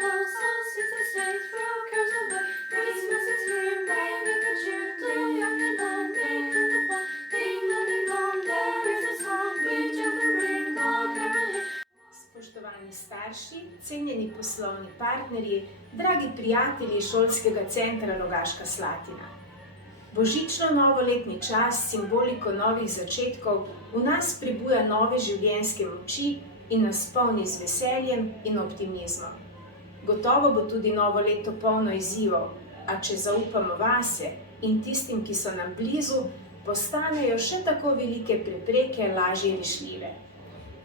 bells, all sweet the sleigh, throw cares away. Christmas is here, bringing good cheer to young and old. Making the fall, ding dong ding dong, there is a song which ever ring, all caroling. Spoštovani starši, cenjeni poslovni partnerji, dragi prijatelji šolskega centra Rogaška Slatina. Božično-novoletni čas, simboliko novih začetkov, v nas prebuja nove življenjske moči in nas polni z veseljem in optimizmom. Gotovo bo tudi novo leto polno izzivov, a če zaupamo vase in tistim, ki so nam blizu, postanejo še tako velike prepreke lažje rešljive.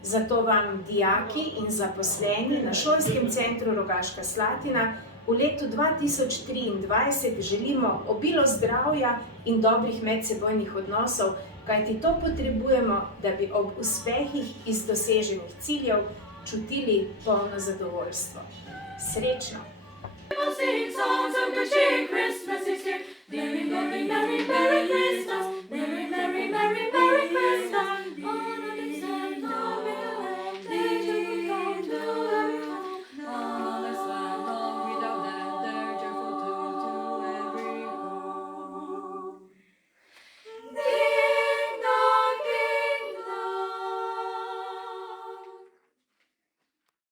Zato vam dijaki in zaposleni na šolskem centru Rogaška Slatina v letu 2023 želimo obilo zdravja in dobrih medsebojnih odnosov, kajti to potrebujemo, da bi ob uspehih iz doseženih ciljev čutili polno zadovoljstvo. Srečno! We'll sing songs of good cheer, Christmas is here. Merry, merry, merry, merry